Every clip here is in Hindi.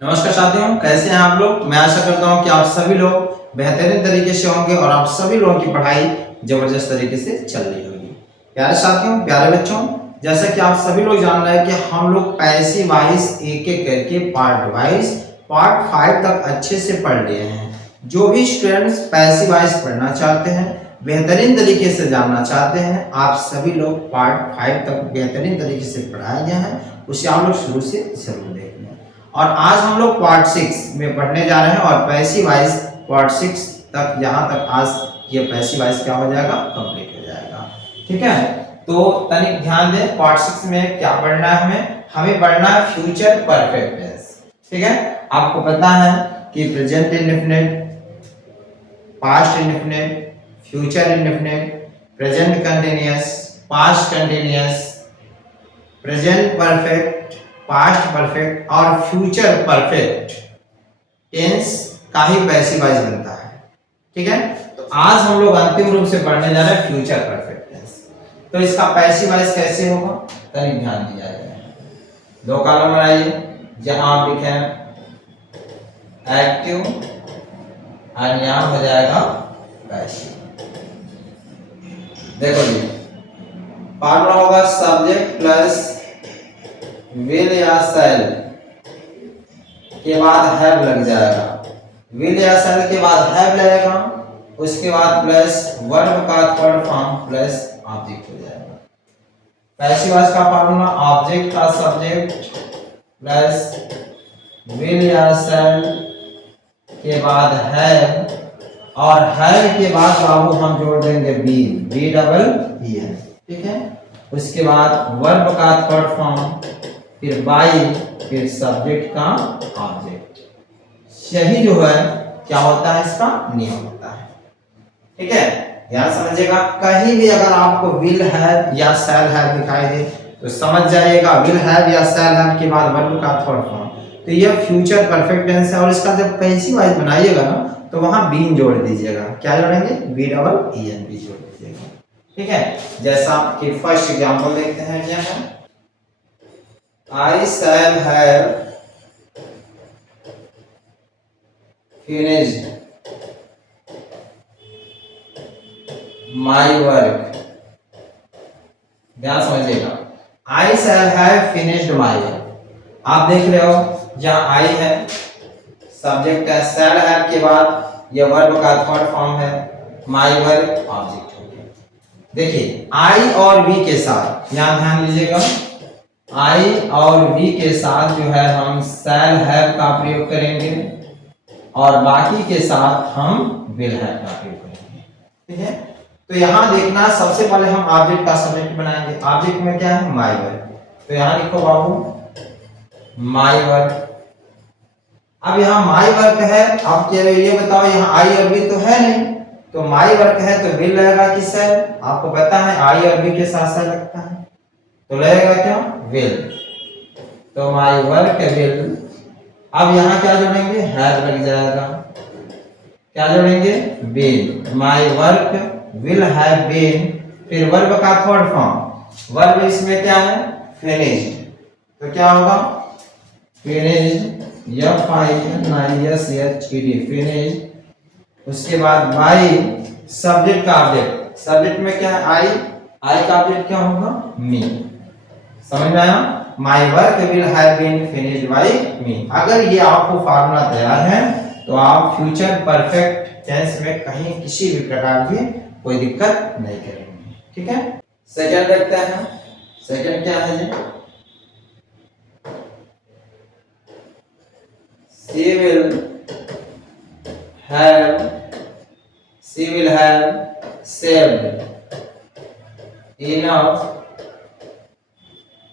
नमस्कार साथियों, कैसे हैं आप लोग। मैं आशा करता हूं कि आप सभी लोग बेहतरीन तरीके से होंगे और आप सभी लोगों की पढ़ाई जबरदस्त तरीके से चल रही होगी। प्यारे साथियों, प्यारे बच्चों, जैसा कि आप सभी लोग जान रहे हैं कि हम लोग पैसिव वॉइस एक एक करके पार्ट वाइज पार्ट 5 तक अच्छे से पढ़ लिए हैं। जो भी स्टूडेंट्स पैसिव वॉइस पढ़ना चाहते हैं, बेहतरीन तरीके से जानना चाहते हैं, आप सभी लोग पार्ट 5 तक बेहतरीन तरीके से पढ़ाया गया है, उसे आप लोग शुरू से जरूर देखें। और आज हम लोग पार्ट 6 में पढ़ने जा रहे हैं और पैसिव वॉइस पार्ट 6 तक, यहाँ तक आज ये पैसिव वॉइस क्या हो जाएगा, कंप्लीट हो जाएगा। ठीक है, तो तनिक ध्यान दें, पार्ट 6 में क्या पढ़ना है। हमें पढ़ना है फ्यूचर परफेक्ट टेंस। ठीक है, आपको पता है कि present indefinite, past indefinite, future indefinite, present continuous, past continuous, present perfect, past perfect और फ्यूचर परफेक्ट टेंस का ही पैसिव वॉइस बनता है। ठीक है, तो आज हम लोग अंतिम रूप से पढ़ने जा रहे हैं फ्यूचर परफेक्ट टेंस। तो इसका पैसिव वॉइस कैसे होगा, तनिक ध्यान दिया जाए। दो कॉलम बनाइए, जहां आप लिखें एक्टिव और यहां हो जाएगा पैसिव। देखो जी, फॉर्मूला होगा सब्जेक्ट प्लस विल या शैल के बाद हैव लग जाएगा। विल या शैल के बाद हैव लगेगा, उसके बाद प्लस वर्ब का थर्ड फॉर्म प्लस ऑब्जेक्ट हो जाएगा। पैसिव वॉइस का फॉर्मूला ऑब्जेक्ट का सब्जेक्ट प्लस विल या शैल के बाद हैव, और हैव के बाद बाबू हम जोड़ देंगे been, B double E N. ठीक है, उसके बाद वर्ब का थर्ड फॉर्म, फिर बाई, फिर सब्जेक्ट का ऑब्जेक्ट। यही जो है क्या होता है, इसका नियम होता है। ठीक है, ध्यान समझिएगा। कहीं भी अगर आपको विल हैव या शैल हैव दिखाई दे तो समझ जाइएगा विल हैव या शैल हैव के बाद वर्ब का थर्ड फॉर्म, तो यह फ्यूचर परफेक्ट टेंस है। और इसका जब पैसिव वॉइस बनाइएगा ना तो वहां बीन जोड़ दीजिएगा। क्या जोड़ेंगे, B double E N, B जोड़ दीजिएगा। ठीक है, जैसा कि फर्स्ट एग्जांपल देखते हैं, क्या है, I shall have finished my work। ध्यान समझिएगा, I shall have finished my work। आप देख रहे हो जहां I है, सब्जेक्ट है, shall have के बाद यह वर्ब का थर्ड फॉर्म है, my work ऑब्जेक्ट हो गया। देखिए I और V के साथ, यहां ध्यान दीजिएगा, I और V के साथ जो है हम shall have का प्रयोग करेंगे और बाकी के साथ हम will have का प्रयोग करेंगे। ठीक है, तो यहां देखना, सबसे पहले हम ऑब्जेक्ट का सब्जेक्ट बनाएंगे। ऑब्जेक्ट में क्या है, my work, तो यहां लिखो बाबू my work। अब यहां my work है, अब ये बताओ यहां I और V तो है नहीं, तो my work है तो will लगेगा कि shall। आपको पता है I और V के साथ shall लगता है, तो लगेगा क्या, will। तो माई वर्क विल। अब यहां क्या जोड़ेंगे, हैव लग जाएगा। क्या जोड़ेंगे, been. My work will have been, फिर वर्ब का थर्ड फॉर्म, वर्ब इसमें क्या है, फिनिश्ड, तो क्या होगा, finished, F I N I S H E D, finished. उसके बाद बाई, सब्जेक्ट का ऑब्जेक्ट, सब्जेक्ट में क्या है, आई का ऑब्जेक्ट क्या होगा, मी। समझ में आया, my work will have been finished by me. अगर ये आपको फार्मूला तैयार है तो आप फ्यूचर परफेक्ट टेंस में कहीं किसी भी प्रकार की कोई दिक्कत नहीं करेंगे। ठीक है, सेकंड देखते हैं। सेकंड क्या है जी, she will have saved enough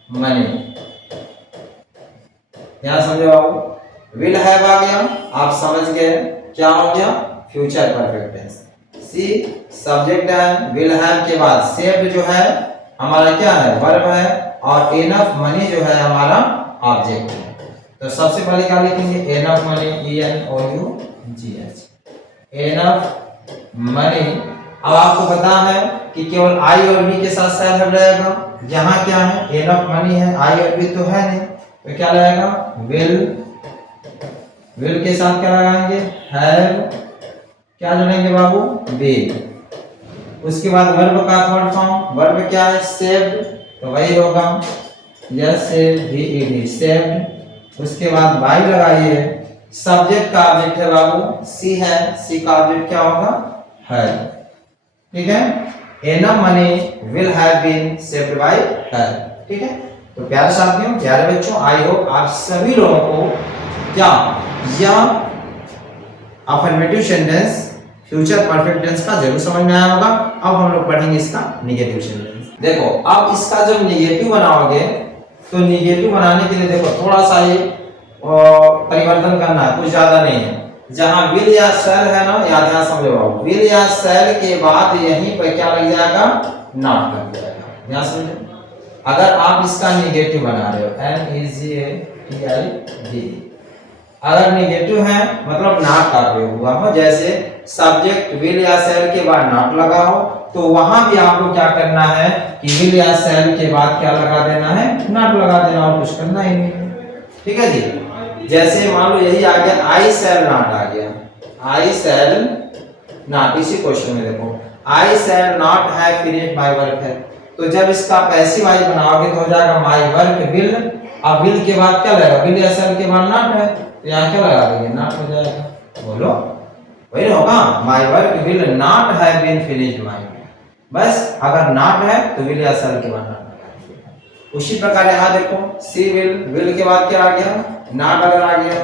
money. ध्यान समझो बाबू, विल हैव आ गया, आप समझ गए क्या हो गया, फ्यूचर परफेक्ट टेंस। सी सब्जेक्ट है, विल हैव के बाद सेव्ड जो है हमारा क्या है, वर्ब है, और इनफ मनी जो है हमारा ऑब्जेक्ट है। तो सबसे पहले क्या लिखेंगे, enough money, E N O U G H, enough money. अब आपको पता है कि केवल आई और बी के साथ शैल हैव रहेगा, यहाँ क्या है, एनफ मनी है, आई और बी तो है नहीं, तो क्या रहेगा, विल विल के साथ क्या लगाएंगे, हैव, क्या जोड़ेंगे बाबू, बीन। उसके बाद वर्ब का थर्ड फॉर्म, वर्ब क्या है, सेव्ड, तो वही होगा यस VED, सेव्ड। उसके बाद बाई लगाइए, सब्जेक्ट का ऑब्जेक्ट है बाबू सी है, सी का ऑब्जेक्ट क्या होगा, है। ठीक है, enough money will have been saved by her. ठीक है, तो प्यारे साथियों, प्यारे बच्चों, आई होप आप सभी लोगों को क्या यह affirmative sentence future perfect tense का जरूर समझ में आया होगा। अब हम लोग पढ़ेंगे इसका निगेटिव सेंटेंस। देखो, अब इसका जब निगेटिव बनाओगे तो निगेटिव बनाने के लिए देखो थोड़ा सा ये परिवर्तन करना है, कुछ ज्यादा नहीं है। जहां विल या शैल है ना, याद ध्यान समझो, विल या शैल के बाद यहीं पर क्या लग जाएगा, नॉट लग जाएगा। ध्यान समझो, अगर आप इसका निगेटिव बना रहे हो NEGATIV, अगर निगेटिव है मतलब नॉट का प्रयोग हुआ हो, जैसे सब्जेक्ट विल या शैल के बाद नॉट लगा हो, तो वहां भी आपको क्या करना है कि विल या शैल के बाद क्या लगा देना है, नॉट लगा देना, और कुछ करना ही नहीं। ठीक है जी, जैसे मान लो यही आ गया आई शैल नॉट आ गया, आई शैल नॉट, इसी क्वेश्चन में देखो I shall not have finished my work है, तो जब इसका पैसिव वाइज बनाओगे तो हो जाएगा माय वर्क विल, अब विल के बाद क्या लगेगा, विल या शैल के बाद नॉट है, तो यहाँ क्या लगा देंगे, नॉट हो जाएगा। बोलो, वही होगा, my work will not have been finished my, बस अगर नॉट है तो विल या शैल के बाद नॉट लगा देंगे। उसी प्रकार यहाँ देखो सी विल, विल के बाद क्या आ गया, नॉट अगर आ गया,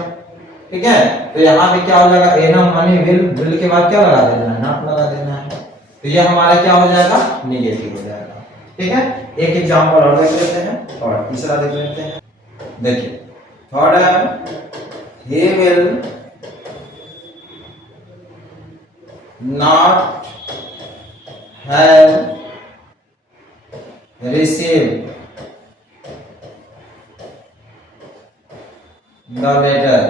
ठीक है, तो यहाँ पे क्या हो जाएगा, एनम मनी विल, विल के बाद क्या लगा देना है, नॉट लगा देना है, तो ये हमारा क्या हो जाएगा, निगेटिव हो जाएगा। ठीक है, एक एग्जांपल और देख लेते हैं और तीसरा देख लेते हैं। देखिए, थर्ड है he will not have received the letter।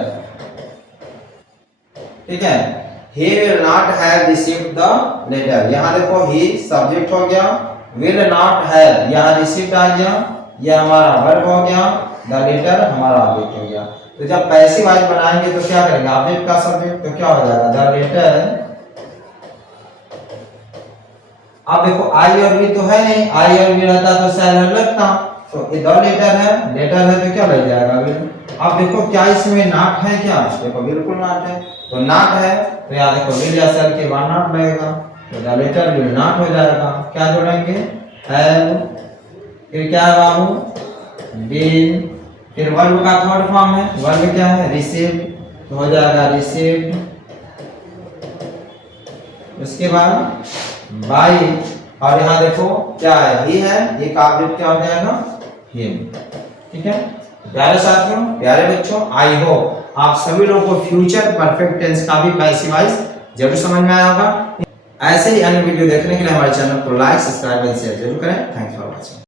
ठीक है, he will not have received the letter, यहां देखो he सब्जेक्ट हो गया, will not have यहां received आ गया, यह हमारा वर्ब हो गया, the letter हमारा ऑब्जेक्ट हो गया। तो जब पैसिव वाइज बनाएंगे तो क्या करेंगे, ऑब्जेक्ट का सब्जेक्ट, तो क्या हो जाएगा, द लेटर। अब देखो आई और वी तो है नहीं, आई और वी रहता तो शैल लगता, तो द लेटर है, लेटर है तो क्या लग जाएगा, विल। अब देखो क्या इसमें नॉट है क्या, देखो बिल्कुल नॉट है, तो नॉट है तो यहाँ देखो विल या शैल के बाद नॉट लगेगा, तो द लेटर विल नॉट हो जाएगा। क्या जोड़ेंगे, हैव, फिर क्या है बाबू, बीन, फिर वर्ब का थर्ड फॉर्म है, वर्ब क्या है, रिसीव्ड, तो हो जाएगा रिसीव्ड। उसके बाद बाय, और यहाँ देखो क्या है, ही है, ये का ऑब्जेक्ट क्या हो जाएगा, हिम। ठीक है, प्यारे साथियों, प्यारे बच्चों, आई होप आप सभी लोगों को फ्यूचर परफेक्ट टेंस का भी पैसिव वॉइस जरूर समझ में आया होगा। ऐसे ही अन्य वीडियो देखने के लिए हमारे चैनल को लाइक, सब्सक्राइब एंड शेयर जरूर करें। Thanks for watching.